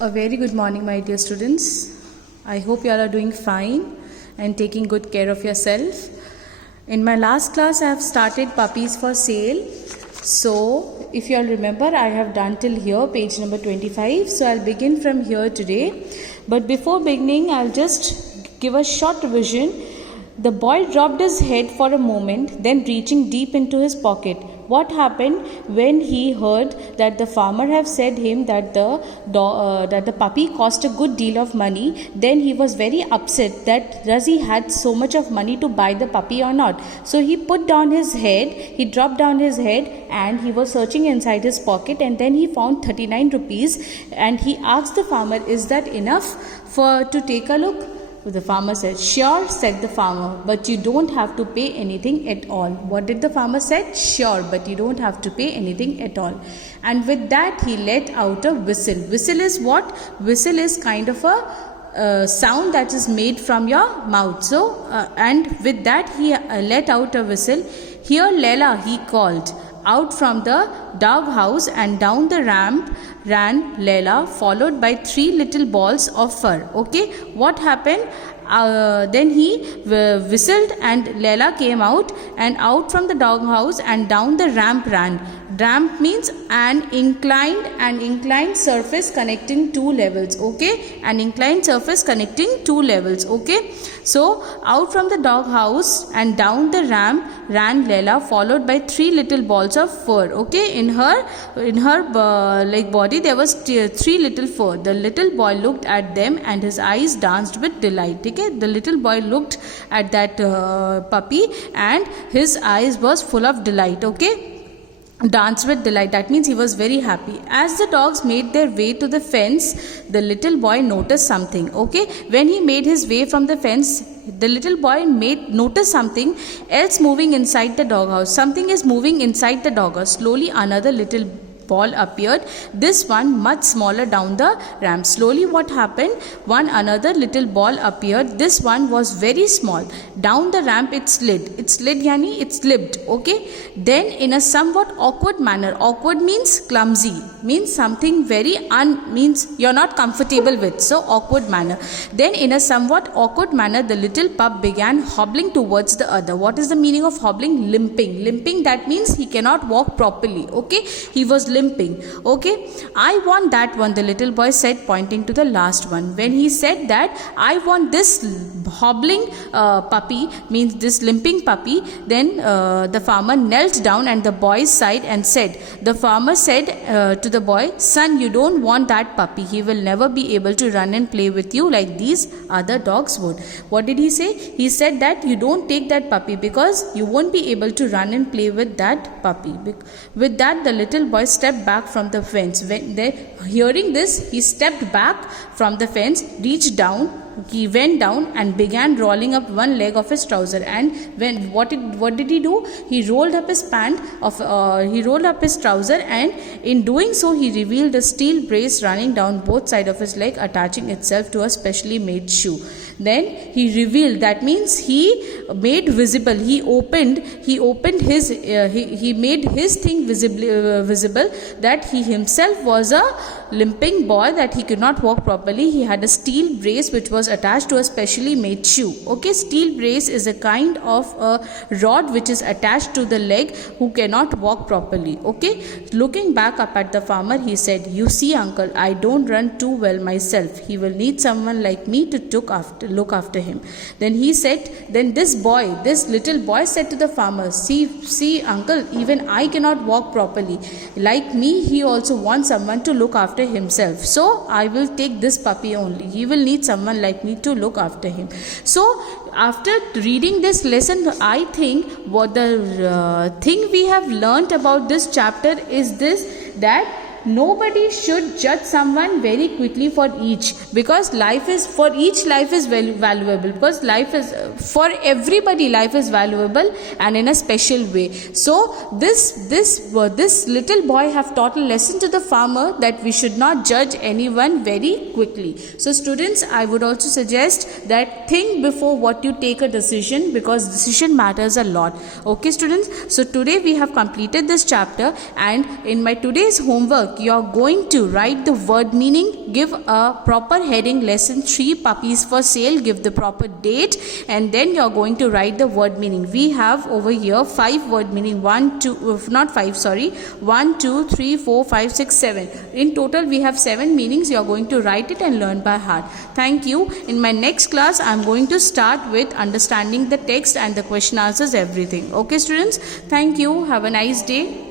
A very good morning, my dear students. I hope you all are doing fine and taking good care of yourself. In my last class, I have started puppies for sale. So, if you all remember, I have done till here, page number 25. So, I'll begin from here today. But before beginning, I'll just give a short revision. The boy dropped his head for a moment, then reaching deep into his pocket. What happened when he heard that the farmer have said him that the puppy cost a good deal of money? Then he was very upset that does he had so much of money to buy the puppy or not. So he put down his head, he dropped down his head and he was searching inside his pocket, and then he found 39 rupees and he asked the farmer, is that enough to take a look? The farmer said, sure, said the farmer, but you don't have to pay anything at all. What did the farmer say? Sure, but you don't have to pay anything at all. And with that, he let out a whistle. Whistle is what? Whistle is kind of a sound that is made from your mouth. So, and with that, he let out a whistle. Here, Lela, he called. Out from the dog house and down the ramp ran Lela, followed by 3 little balls of fur. Okay, what happened? Then he whistled and Lela came out, and out from the dog house and down the ramp ran. Ramp means an inclined surface connecting 2 levels. Okay, an inclined surface connecting 2 levels. Okay, so out from the dog house and down the ramp ran Lela, followed by 3 little balls of fur. Okay, in her like body there was 3 little fur. The little boy looked at them and his eyes danced with delight. Okay, the little boy looked at that puppy and his eyes was full of delight. Okay, danced with delight, that means he was very happy. As the dogs made their way to the fence, the little boy noticed something. Okay, when he made his way from the fence, the little boy noticed something else moving inside the doghouse. Something is moving inside the doghouse. Slowly another little ball appeared, this one much smaller down the ramp. Slowly what happened? Another little ball appeared, this one was very small. Down the ramp it slid yani it slipped. Okay, then in a somewhat awkward manner, awkward means clumsy, means something very means you're not comfortable with, so awkward manner. Then in a somewhat awkward manner, the little pup began hobbling towards the other. What is the meaning of hobbling? Limping, that means he cannot walk properly. Okay, he was limping. Okay, I want that one, the little boy said, pointing to the last one. When he said that, I want this hobbling puppy, means this limping puppy, then the farmer knelt down at the boy's side and said, the farmer said to the boy, son, you don't want that puppy. He will never be able to run and play with you like these other dogs would. What did he say? He said that you don't take that puppy because you won't be able to run and play with that puppy. With that, the little boy stepped back from the fence. Hearing this, he stepped back from the fence, reached down, he went down and began rolling up one leg of his trouser. And what did he do? He rolled up his trouser, and in doing so he revealed a steel brace running down both sides of his leg, attaching itself to a specially made shoe. Then he revealed, that means he made visible, he made his thing visible, that he himself was a limping boy, that he could not walk properly. He had a steel brace which was attached to a specially made shoe. Okay, steel brace is a kind of a rod which is attached to the leg who cannot walk properly. Okay, looking back up at the farmer, he said, you see, uncle, I don't run too well myself. He will need someone like me to look after him. Then this little boy said to the farmer, see uncle, even I cannot walk properly. Like me, he also wants someone to look after himself. So I will take this puppy only. He will need someone like me to look after him. So after reading this lesson, I think what the thing we have learnt about this chapter is this, that nobody should judge someone very quickly for each, because life is valuable, because life is for everybody, life is valuable and in a special way. So this little boy have taught a lesson to the farmer that we should not judge anyone very quickly. So students, I would also suggest that think before what you take a decision, because decision matters a lot. Okay students, so today we have completed this chapter, and in my today's homework work, you are going to write the word meaning, give a proper heading, lesson 3, puppies for sale, give the proper date, and then you are going to write the word meaning. We have over here 5 word meaning, 1, 2, not 5, sorry, 1, 2, 3, 4, 5, 6, 7. In total, we have 7 meanings. You are going to write it and learn by heart. Thank you. In my next class, I am going to start with understanding the text and the question answers, everything. Okay, students? Thank you. Have a nice day.